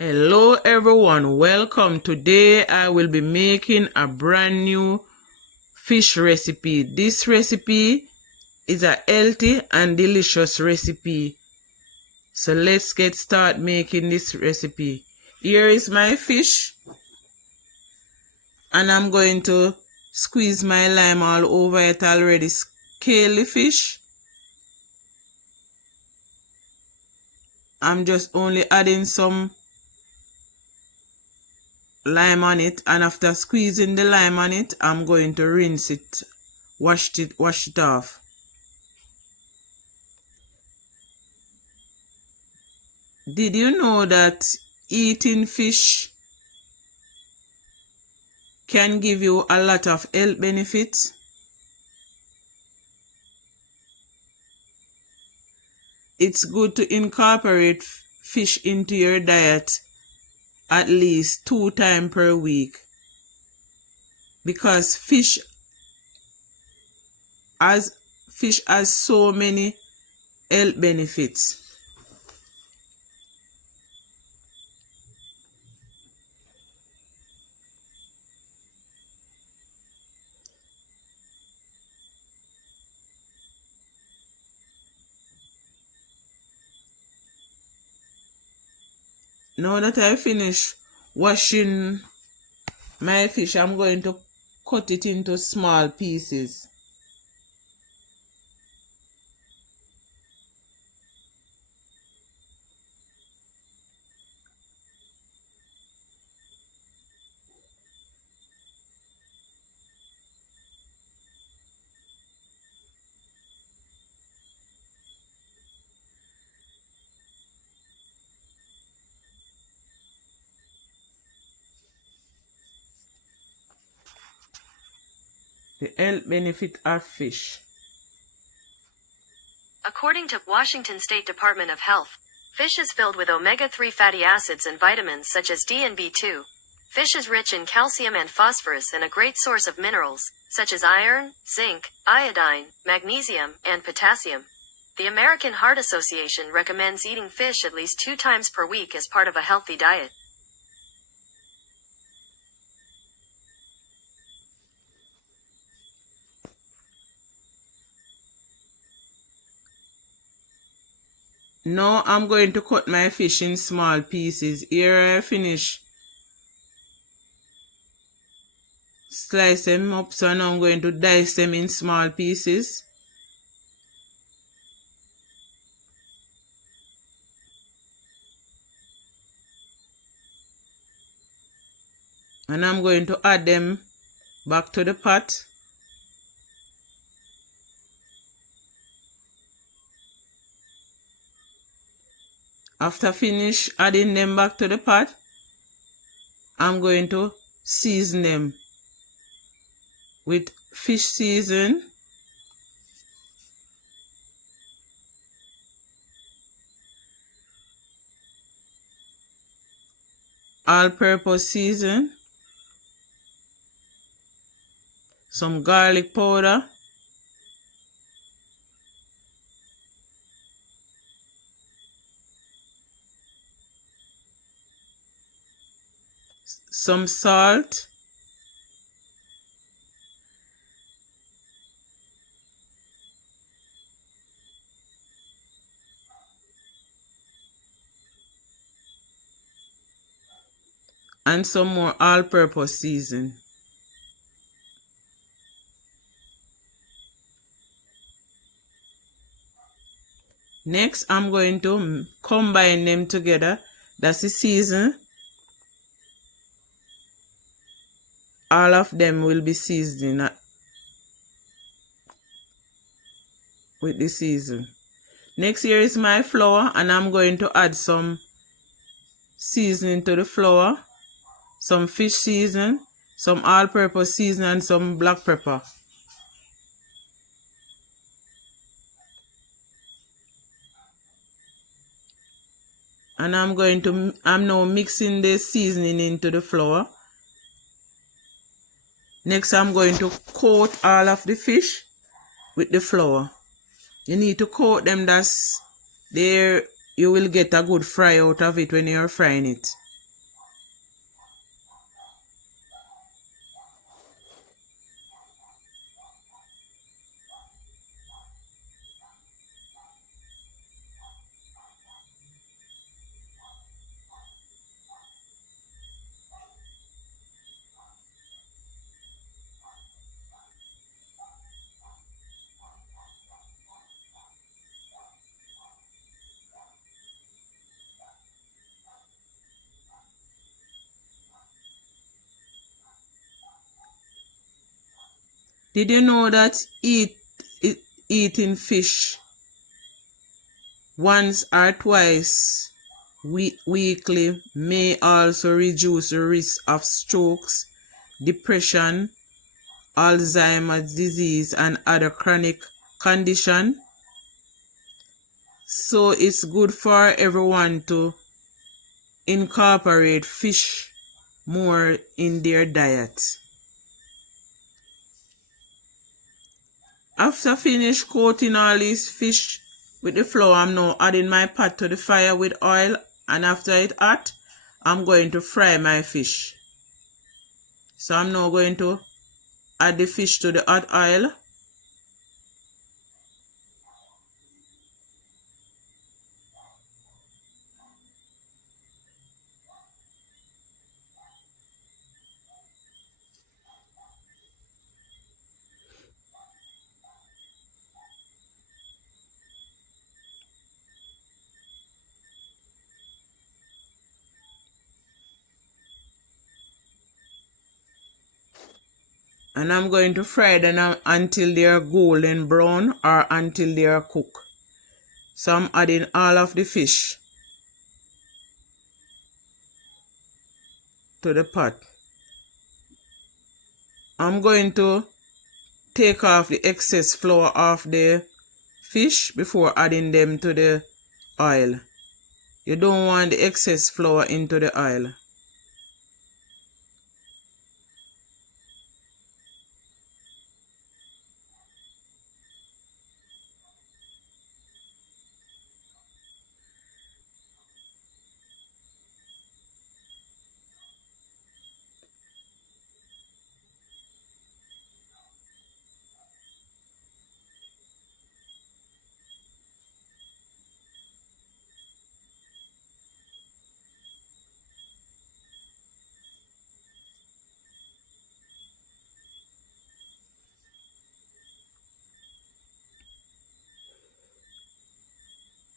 Hello everyone, welcome. Today I will be making a brand new fish recipe. This recipe is a healthy and delicious recipe. So let's get started making this recipe. Here is my fish and I'm going to squeeze my lime all over it already. Scale the fish. I'm just only adding some lime on it, and after squeezing the lime on it, I'm going to rinse it, wash it off. Did you know that eating fish can give you a lot of health benefits? It's good to incorporate fish into your diet at least 2 times per week, because fish has so many health benefits. Now that I finish washing my fish, I'm going to cut it into small pieces. The health benefit of fish. According to Washington State Department of Health, fish is filled with omega-3 fatty acids and vitamins such as D and B2. Fish is rich in calcium and phosphorus and a great source of minerals, such as iron, zinc, iodine, magnesium, and potassium. The American Heart Association recommends eating fish at least 2 times per week as part of a healthy diet. Now I'm going to cut my fish in small pieces. Here I finish slice them up, so now I'm going to dice them in small pieces. And I'm going to add them back to the pot. After finish adding them back to the pot, I'm going to season them with fish season, all-purpose season, some garlic powder, some salt, and some more all-purpose season. Next, I'm going to combine them together. That's the season. All of them will be seasoned with the season. Next, here is my flour, and I'm going to add some seasoning to the flour, some fish season, some all-purpose season, and some black pepper. And I'm now mixing the seasoning into the flour. Next, I'm going to coat all of the fish with the flour. You need to coat them, that's there you will get a good fry out of it when you're frying it. Did you know that eating fish once or twice weekly may also reduce the risk of strokes, depression, Alzheimer's disease, and other chronic conditions? So it's good for everyone to incorporate fish more in their diet. After finish coating all these fish with the flour, I'm now adding my pot to the fire with oil, and after it hot, I'm going to fry my fish. So I'm now going to add the fish to the hot oil. And I'm going to fry them until they are golden brown or until they are cooked. So I'm adding all of the fish to the pot. I'm going to take off the excess flour off the fish before adding them to the oil. You don't want the excess flour into the oil.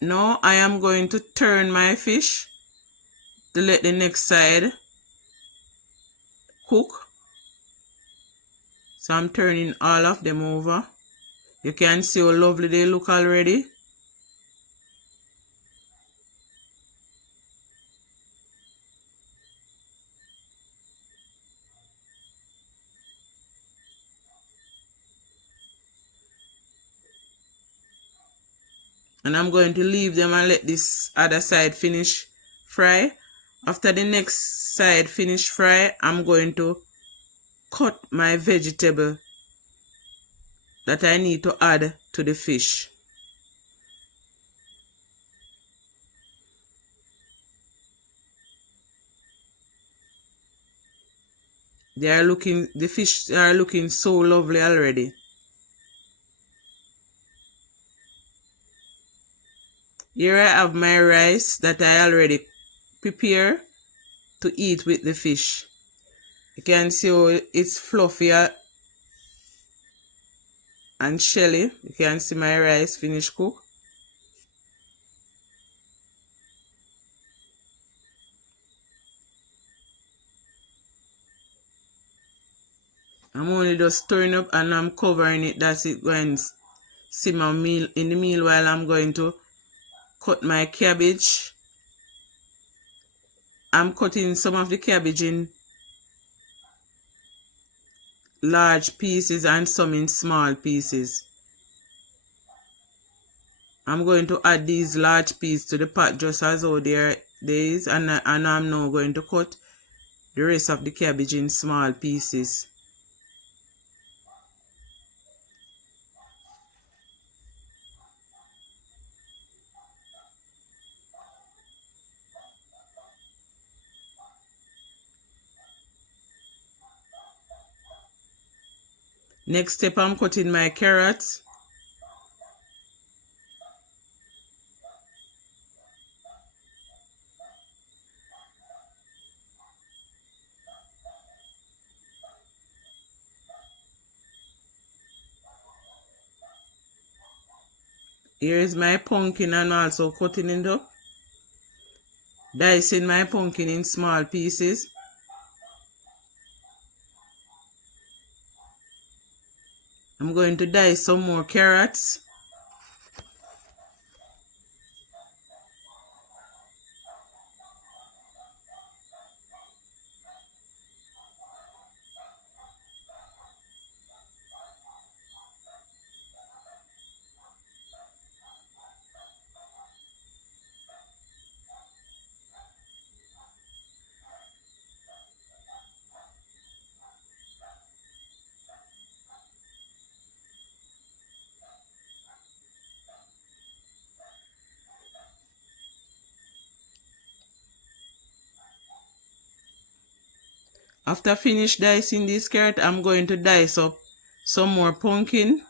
Now I am going to turn my fish to let the next side cook. So I'm turning all of them over. You can see how lovely they look already. And I'm going to leave them and let this other side finish fry. After the next side finish fry, I'm going to cut my vegetable that I need to add to the fish. The fish are looking so lovely already. Here I have my rice that I already prepared to eat with the fish. You can see how it's fluffy and shelly. You can see my rice finished cook. I'm only just stirring up and I'm covering it. That's it going to simmer meal. In the meanwhile, I'm going to cut my cabbage. I'm cutting some of the cabbage in large pieces and some in small pieces. I'm going to add these large pieces to the pot just as how there is, and I'm now going to cut the rest of the cabbage in small pieces. Next step, I'm cutting my carrots. Here is my pumpkin and also cutting it up. Dicing my pumpkin in small pieces. I'm going to dice some more carrots. After finish dicing this carrot, I'm going to dice up some more pumpkin.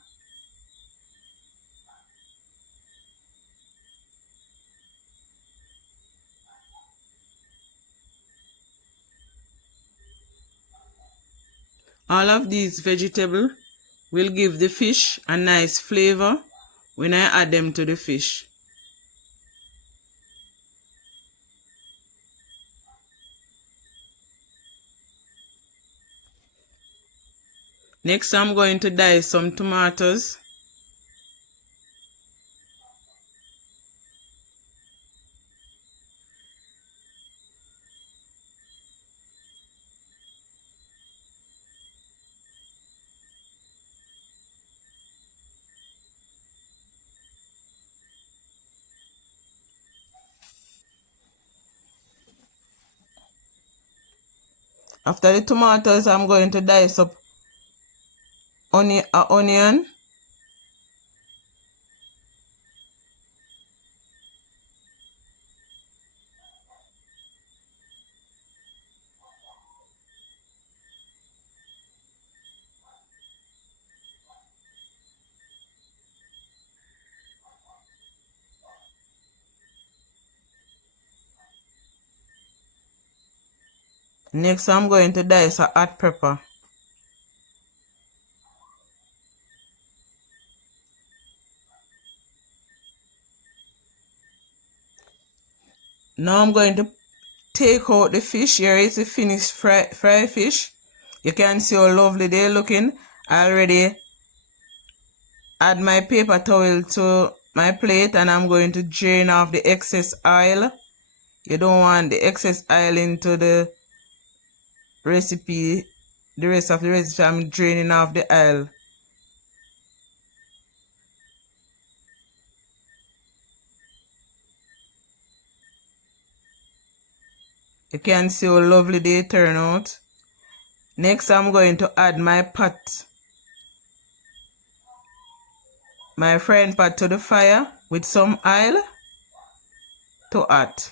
All of these vegetables will give the fish a nice flavor when I add them to the fish. Next, I'm going to dice some tomatoes. After the tomatoes, I'm going to dice up onion. Next, I'm going to dice a hot pepper. Now I'm going to take out the fish. Here is the finished fry fish. You can see how lovely they're looking. I already add my paper towel to my plate and I'm going to drain off the excess oil. You don't want the excess oil into the recipe. The rest of the recipe, I'm draining off the oil. You can see how lovely they turn out. Next, I'm going to add my frying pot to the fire with some oil to hot.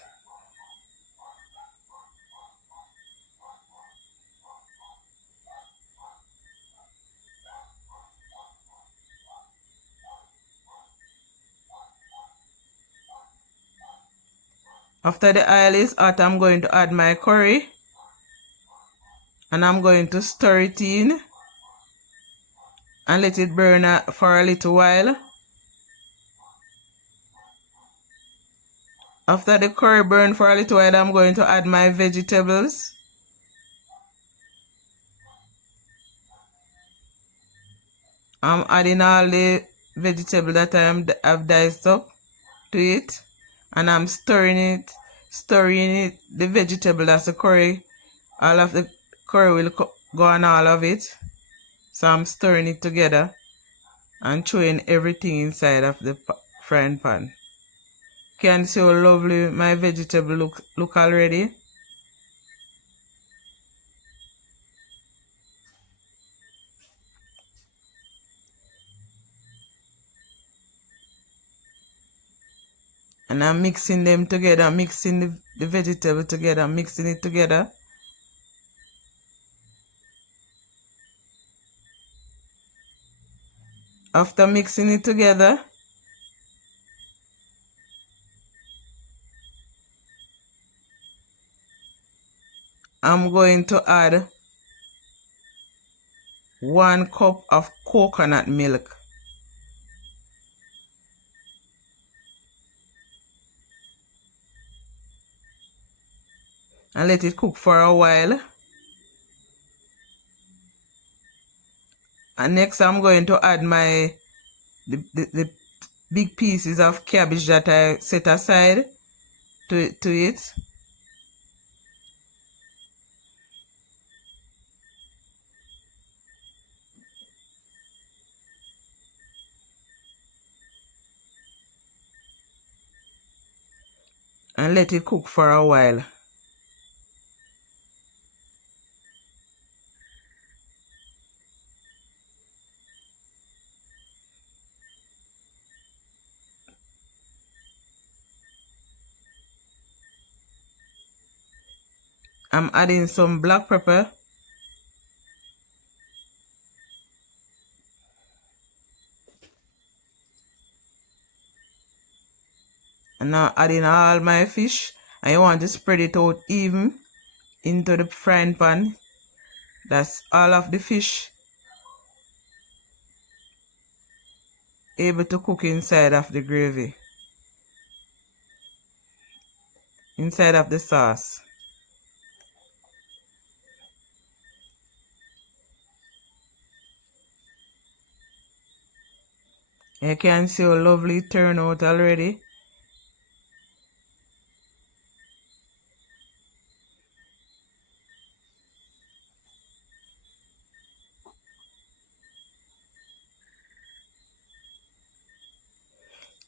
After the oil is hot, I'm going to add my curry and I'm going to stir it in and let it burn for a little while. After the curry burn for a little while, I'm going to add my vegetables. I'm adding all the vegetables that I've diced up to it and I'm stirring the vegetable as the curry. All of the curry will go on all of it. So I'm stirring it together and throwing everything inside of the frying pan. Can see how lovely my vegetable look already. And I'm mixing them together, mixing the vegetable together, mixing it together. After mixing it together, I'm going to add 1 cup of coconut milk. And let it cook for a while. And next I'm going to add the big pieces of cabbage that I set aside to it. And let it cook for a while. I'm adding some black pepper. And now adding all my fish. I want to spread it out even into the frying pan. That's all of the fish able to cook inside of the gravy, inside of the sauce. You can see how lovely it turned out already.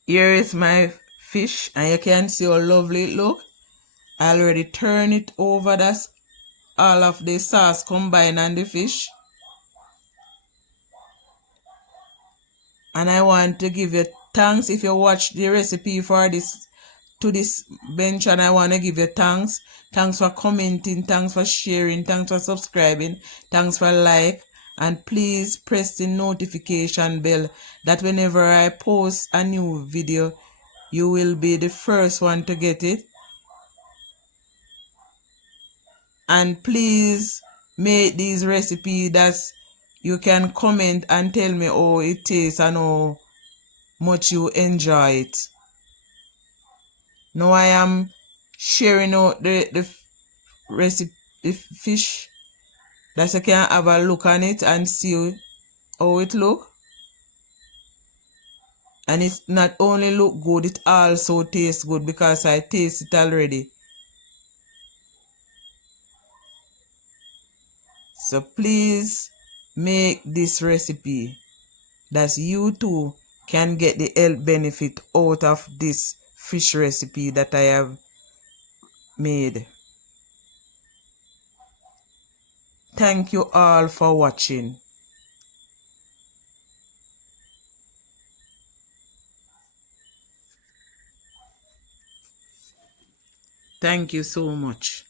Here is my fish, and you can see how lovely it look. I already turn it over. That's all of the sauce combined and the fish. And I want to give you thanks if you watch the recipe for this to this bench, and I want to give you thanks. Thanks for commenting, thanks for sharing, thanks for subscribing, thanks for like, and please press the notification bell that whenever I post a new video, you will be the first one to get it. And please make these recipes that you can comment and tell me how it tastes and how much you enjoy it. Now I am sharing out the recipe, the fish, that you can have a look on it and see how it look. And it's not only look good, it also tastes good because I taste it already. So please make this recipe that you too can get the health benefit out of this fish recipe that I have made. Thank you all for watching. Thank you so much.